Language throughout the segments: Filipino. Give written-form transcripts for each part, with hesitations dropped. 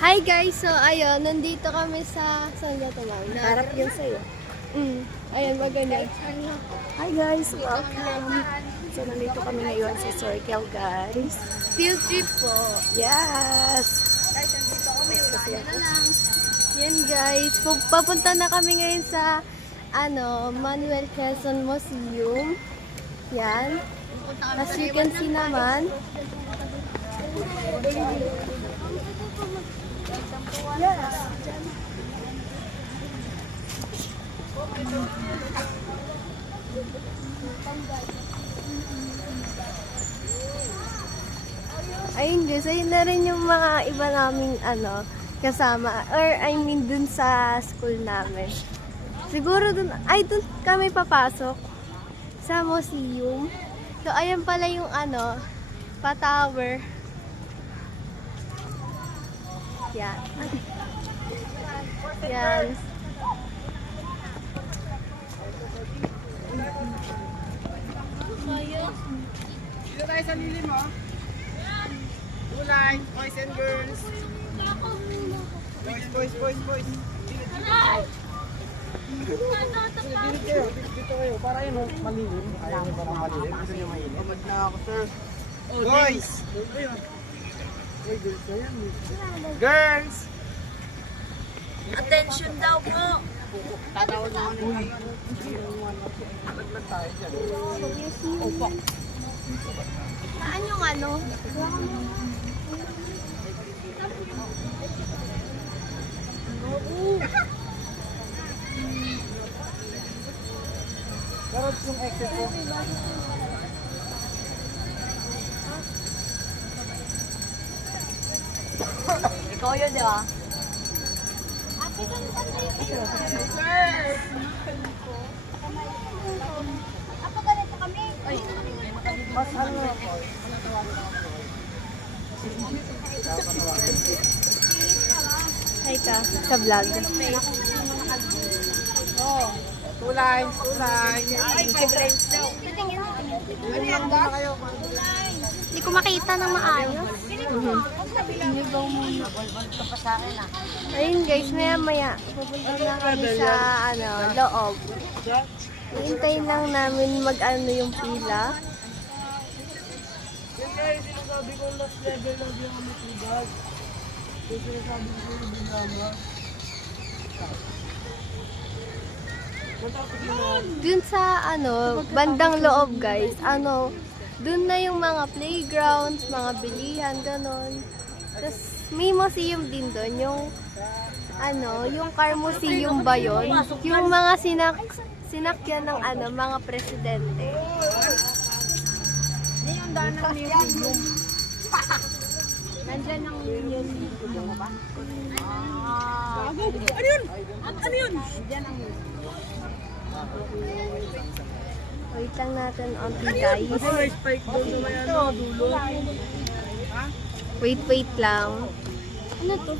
Hi guys! So ayun, nandito kami sa... Saan niya ito, ma'am? Harap yun sa'yo. Ayun, maganda. Hi guys, welcome. So nandito kami ngayon sa Circle guys. Field trip po. Yes! Guys, nandito kami. Wala na lang. Yan guys. Papunta na kami ngayon sa Manuel Quezon Museum. Yan. As you can see naman. Yes! Ayun guys, ayun na rin yung mga iba naming kasama. Or I mean dun sa school namin. Siguro dun kami papasok sa museum. So ayan pala yung pa-tower. Yan. Yan. Dito tayo sa lilim, oh. Two lines, boys and girls. Boys. Dito kayo. Para yun, malilim. Ayaw nyo parang malilim. Gusto nyo malilim. Mag na ako, sir. Boys! Girls! Attention daw po! Tatawag naman yung Naglag tayo dyan. Opo. Saan yung Garot yung exit po. Ikaw yun, di ba? Mas ano po? Hi ka, sa vlog. Two lines. Hindi ko makita ng maayos. Ayun guys, maya pupunta na kami sa loob. Hintayin lang namin yung pila. Yan guys, sinasabi ko last level lang yung kami tubag. Yung sinasabi ko yung binama. Dun sa bandang loob guys, dun na yung mga playgrounds, mga bilihan, ganon. Tapos may museum din dun, yung car museum ba yun? Yung mga sinakyan ng mga presidente. Hindi yung daan ng museum. Nandyan ang museum mo ba? Ano yun? Ano yun? Nandyan ang museum. Wait lang natin onti guys. Spike doon na may dulo. Wait lang. Ano to?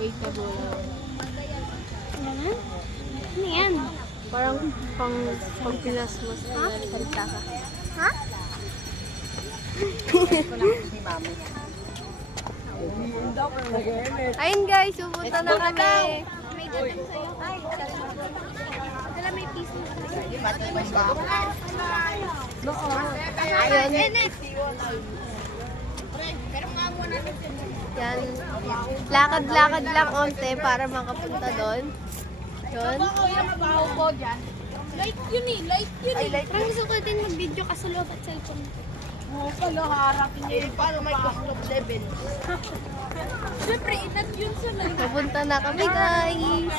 Wait na dulo. Ano yan? Parang pang Pinas mo. Ha? Salita ka. Ha? Ayun guys, pupunta na kami. May ganun sa'yo. Ay, dala may piso. Ayun. Yan. Lakad-lakad lang onte para makapunta doon. Yun. Light yun eh. Light yun eh. Parang gusto ko din mag-video ka sa loob at cellphone. Oo pala, harapin niya yun. Paano may cost level? Siyempre, inat yun sa light. Pupunta na kami guys.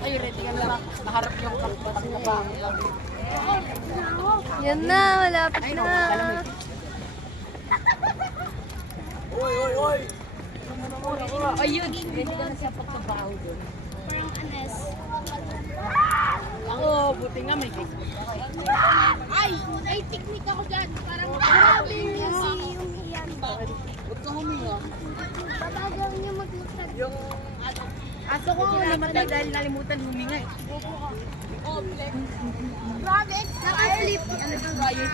Ay, ready ka na. Naharap yung kapag na ba? Yan na, malapit na. Oy! Ayun. Ready ka na siya pagkabaho doon. Parang anes. Ako, buti nga may cake. Ay! Ay, technique ako dyan. Parang grabe yung museum yan. Huwag kang huminga. Babagal niyo maglakad. Yung aso ko, namatay dahil nalimutan huminga eh. Grabe! Naka-flip. Ano ba riot?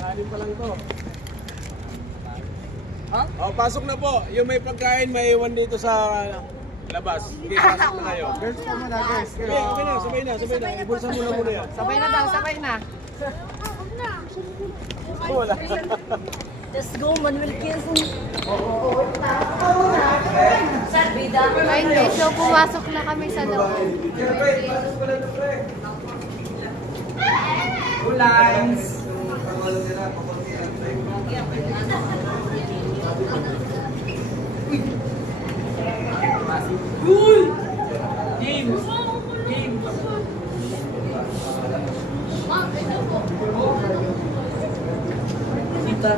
Anim pa lang to. Ha? Oh, pasok na po. Yung may pagkain, may iwan dito sa labas. Sige, pasok na kayo. Girls pa muna, girls. Okay, okay na, sabay na, sabay na. Ibulsa muna yan. Sabay na daw, sabay na. Wala. Let's go, Manuel Quezon. Bida. Ayun guys, so pumasok na kami sa loob. Two lines. Cool! James! James! Sita.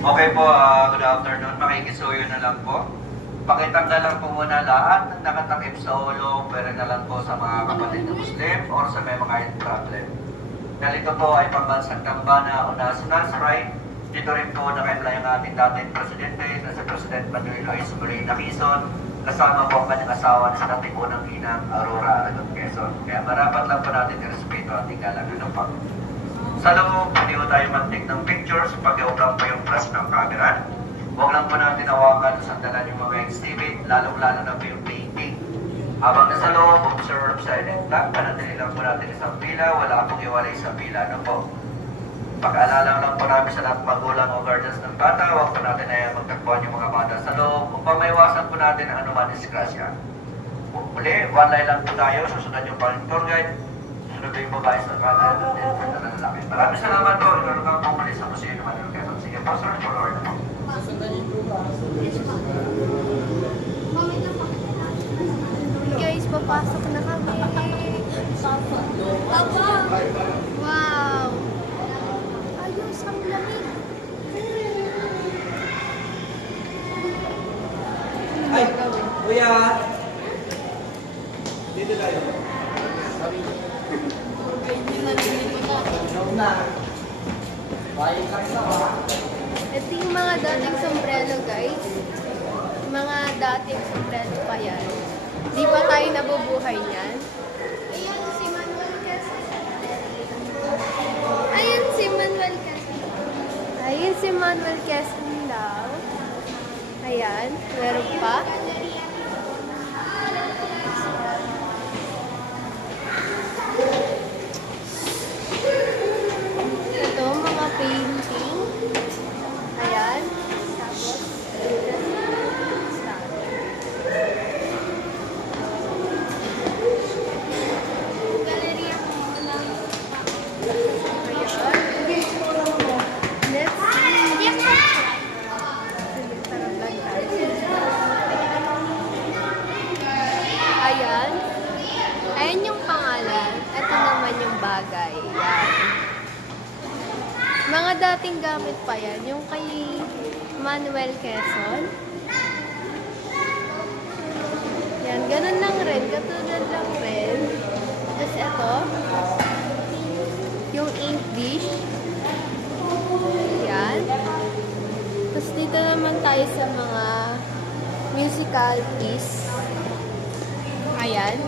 Okay po, good afternoon. Makikisuyo na lang po. Pakitanggal lang po muna lahat ng nakatakip sa ulo, pero na lang po sa mga kapatid na Muslim or sa may mga health problem. Dahil ito po ay pambansang dambana o national right. Dito rin po nakaimbla yung ating dating presidente na si President Manuel Luis Moreno Quezon, kasama po ang kanyang asawa na sa dating unang inang Aurora Aragon Quezon. Kaya marapat lang po natin irespeto at igalang ng pag. Sa loob, hindi po tayo mantik ng pictures pag lang po yung flash ng camera. Huwag lang po natin hawakan sa sandalan yung mga exhibit, lalong-lalo na po yung painting. Habang nasa loob, observe silent lang, panatili lang po natin isang pila, wala pong iwalay sa pila na po. Pag-alala lang po namin sa lahat magulang o guardians ng bata, huwag po natin na magtagpuan yung mga bata sa loob upang maiwasan po natin ang anuman disgrasya. Muli, one line lang po tayo, susunod yung paling tour guide, susunod yung babae sa kanan, at then lalaki. Maraming salamat po, ikaw lang po muli sa Museo ng Manuel Quezon. Sige po, sir, forward na po. Guys, papasok na kami. Wow! Ayos, ang lamig. Ay, kuya. Dito tayo. Na. Bayan lang sa ba? Ito yung mga dating sombrero, guys. Mga dating sombrero pa yan. Di pa tayo nabubuhay niyan. Ayan si Manuel Quezon. Ayan si Manuel Quezon. Ayan si Manuel Quezon daw. Ayan, meron pa. Ito, mga painting. Ayan. Tapos, Galeria. Let's see. Tara, vlog tayo. Ayan. Ayan yung pangalan. Ito naman yung bagay. Yan. Mga dating gamit pa yan. Yung kay Manuel Quezon. Yan. Ganun lang rin. Katulad lang rin. Tapos ito. Yung ink dish. Yan. Tapos dito naman tayo sa mga musical piece. Ayan.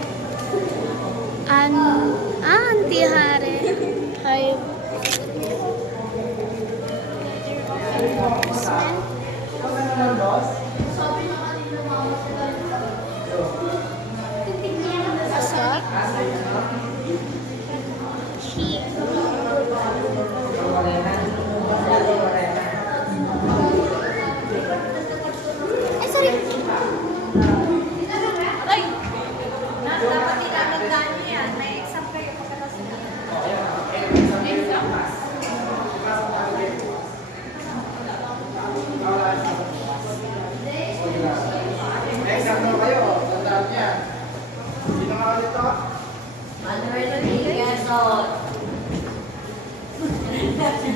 Antihare. Ay. Asot. Eh, sorry. Ay! Dapat ilalagyan niyo yan. May exam kayo pagkatapos niya. Exam? Exam mo kayo. Tandaan niya. Sino nga ulit to? Manuel Quezon.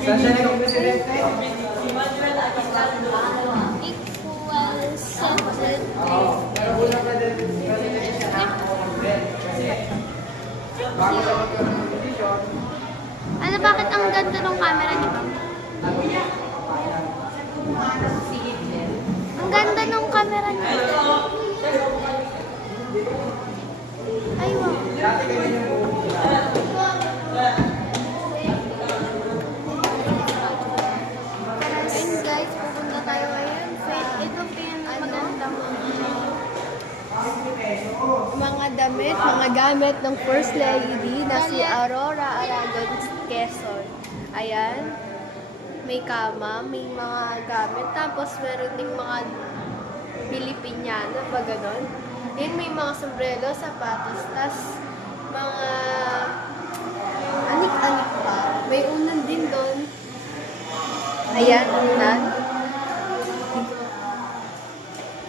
Saan siya naging presidente? Si Manuel Quezon. Equal sensitive. Oo. Pero unang presidente siya. Kasi bago siya magkaroon ng position, Ano, bakit ang ganda ng camera niyo? Ang ganda ng camera niyo. mga damit, mga gamit ng First Lady na si Aurora Aragon Quezon. Ayan. May kama, may mga gamit. Tapos meron ding mga Pilipiniana, ba ganon? Then may mga sombrero, sapatos, tas mga anik-anik pa. May unan din doon. Ayan, unan.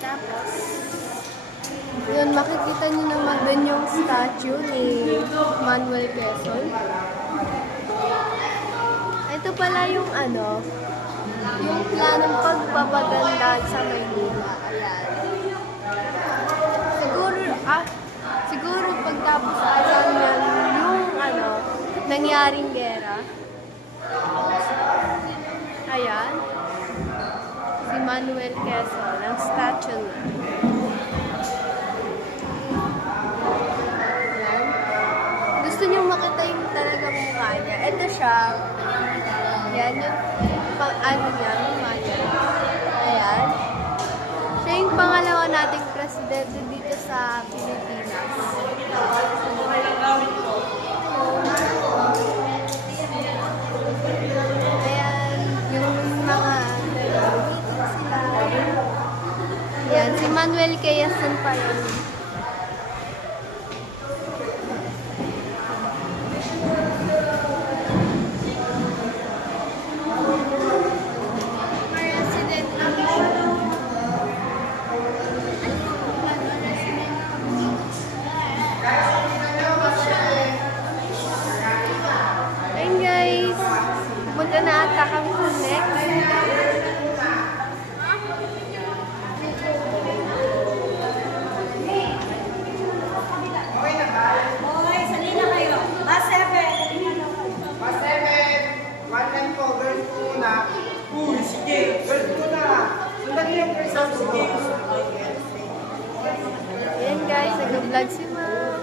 Tapos, yun, makikita niyo naman doon yung statue ni Manuel Quezon. Ito pala yung yung planong pagpapaganda sa Maynila. Ayan. Siguro pagtapos alam yan yung nangyaring gera. Ayan. Si Manuel Quezon, ang statue niya. Ayan. Gusto niyo makita yung talagang mukha niya. Ito siya. Ayan, yung niya, mukha niya. Ayan. Siya yung pangalawa nating presidente dito sa Pilipinas. Ayan, yung mga dito sila. Ayan, si Manuel Quezon pa yun. Ayun guys, punta na ata kami sa next. Hoy, salina kayo. Bus 7. Bus 7, 1 po, girls po muna. Uy, sige. Girls muna. Sundan niyo yung first up, sige. Ayan guys, nag-vlog si Ma'am.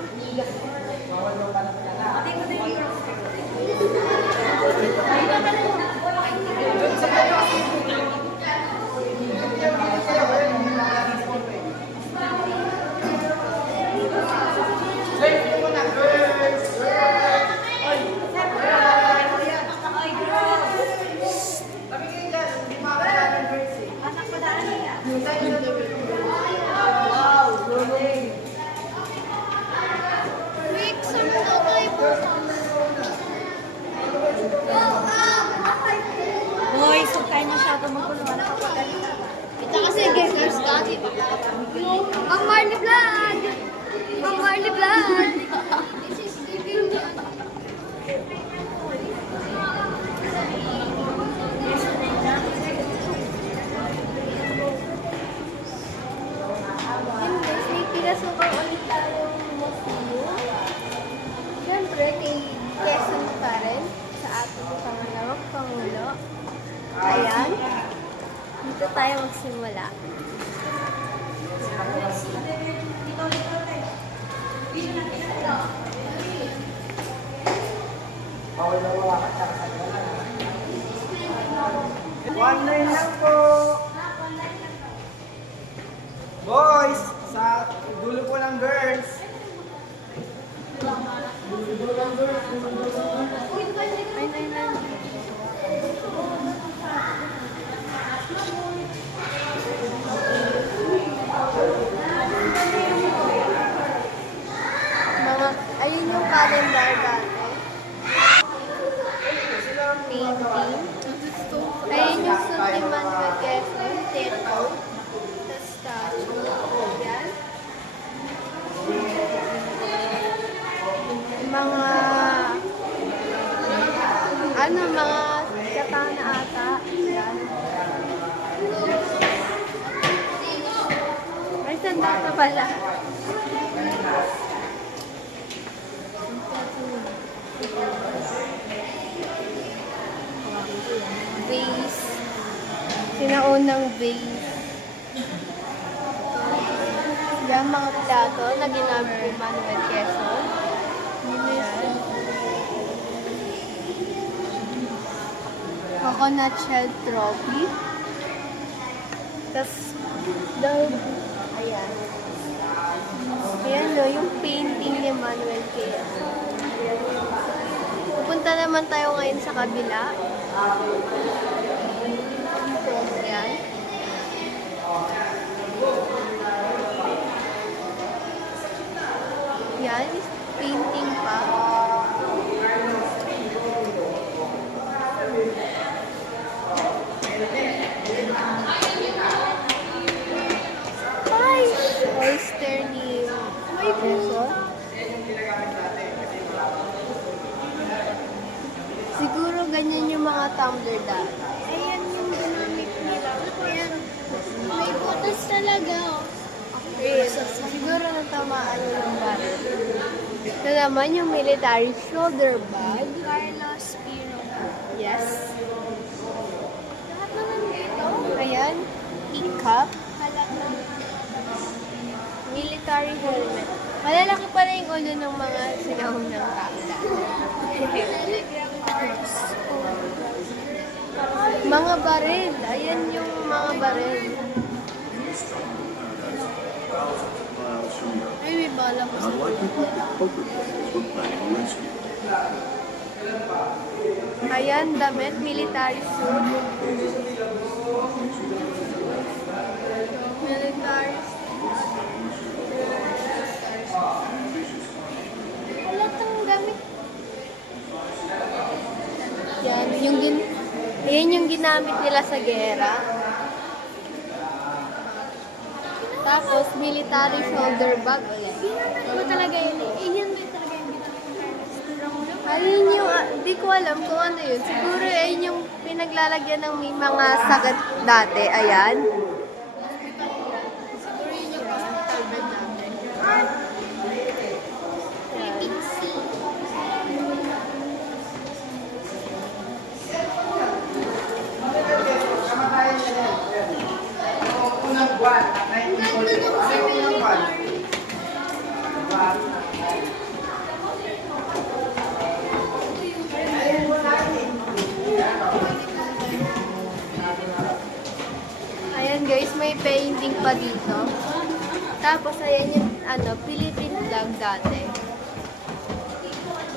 Girls po muna, girls. Sabi kayo dyan, hindi makakala ng girls eh. Boys, huwag kayo masyado magulungan. Nakapagaling. Ito kasi guys, dati. Pang Marley Vlog! Pang Marley Vlog! Yun guys, may pinasukan ulit tayong museum. Siyempre, kay Quezon pa rin sa ating pangalawang Pangulo. Ayan. Dito tayo magsimula. One line lang po. Boys, sa dulo po ng girls. Ayun yung calendar dati. Painting. Ayun yung suit ni Manuel Quezon. Teto. The statue. Yan. Mga mga katana ata. Yan. May sandata pala. Vase. Sinaunang vase. Yan mga plato na ginamit ni Manuel Quezon. Yan. Coconut shell trophy. Tapos, ayan. Ayan no, yung painting ni Manuel Quezon. Pupunta naman tayo ngayon sa kabila. Ayan. Yan, painting pa. Ay! Oyster ni Quezon. Siguro ganyan yung mga tumbler dati. Ayan yung ginamit nila. Ayan. May butas talaga. Siguro natamaan yun ng baril. Ito naman yung military shoulder bag. Carlos Piro. Yes. Lahat naman dito. Ayan. Teacup. Halak na. Military helmet. Malalaki pala yung ulo ng mga sinahong ng kapla. Mga baril. Ayan yung mga baril. Ay, may bala ko sa Ayan, damit. Military suit. Military Halatang gamit. Yan, ayan yung ginamit nila sa gera. Tapos, military shoulder bag. Ayan. Ginamit ba talaga yun eh? Iyan ba talaga yung ginamit? Ayun yung, di ko alam kung ano yun. Siguro ayun yung pinaglalagyan ng may mga sagat dati. Ayan. Siguro yun yung hospital bed natin. Rating C. Kamatayan niya yan. Yung unang buwan, Ang ganda nung sa military. Ayan guys, may painting pa dito. Tapos ayan yung Philippine flag dati.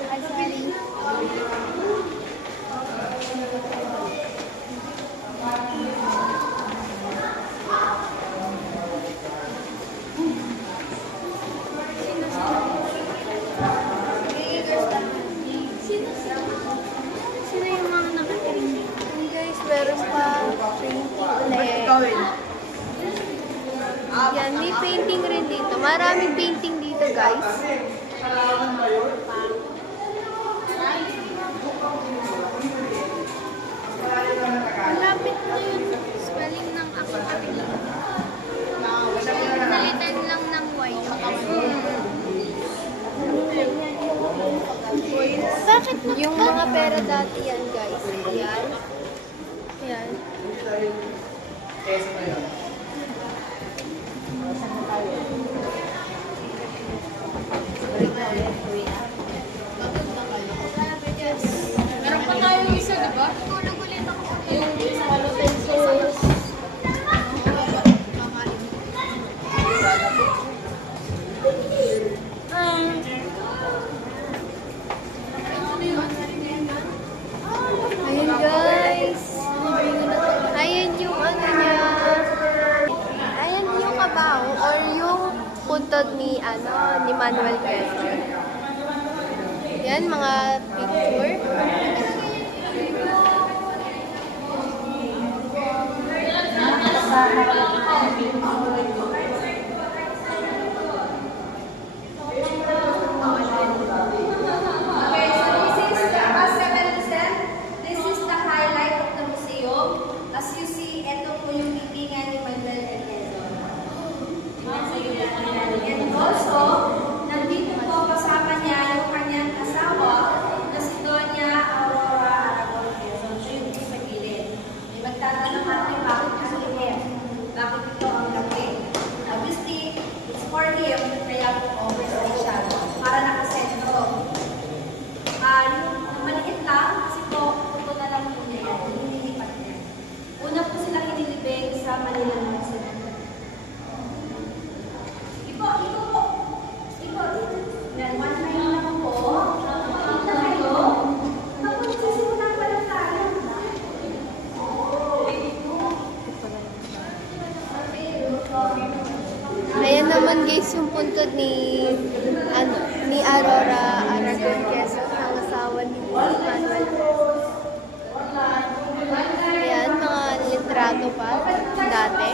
Ay, sorry. Sino yung mga nakatiring dito? Ayan guys, meron pa painting ulit. Yan, may painting rin dito. Maraming painting dito guys. Malapit na yun. Spelling ng ako. Nalitan lang ng Y yung ako. Bakit na? Yung mga pera dati yan guys. Yan. Yan. Meron pa tayong isa, di ba? Tulog ulit ako. Yung Ayun guys. Ayan yung ano niya. Ayan yung kabaw or yung puntod ni Manuel Quezon. Yan mga picture. As Seven said, this is the highlight of the museum. As you see, ito po yung libingan ni Manuel Quezon. And also, nandito po kasama niya yung kanyang asawa na si Doña Aurora Aragon Quezon. So yun po sa gilid. May magtatanong natin bakit ang liit? Bakit ito ang laki? Yan, 1-9 lang po. Kapag na kayo, kapag nagsisimulan pa lang tayo. Ayan naman guys yung puntod ni Aurora Aragon Quezon, ang asawa ni Manuel. Ayan, mga litrato pa dati.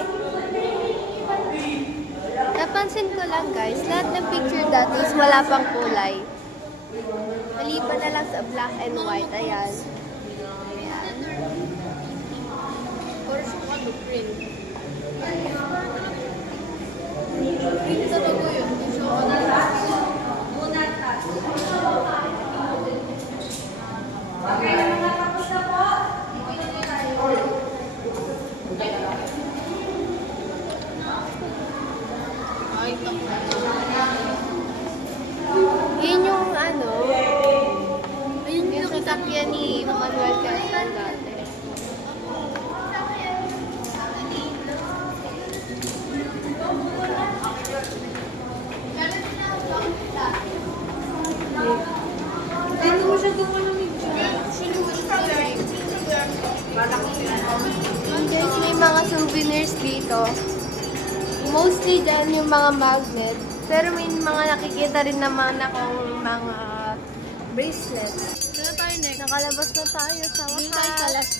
Napansin ko lang guys, lahat ng picture dati is wala pang kulay. Maliban na lang sa black and white. Ayan. Ayan. Or ano, print. Print talaga yun. Muna tayo. Okay, mga tapos na po. Dito na tayo. Yun yung yun yung sasakyan ni Manuel Quezon dati. Hindi mo siya gawa ng Yun guys, may mga souvenirs dito. Mostly dyan yung mga magnet. Pero may mga nakikita rin naman akong mga bracelets. Nakalabas na tayo sa wakas.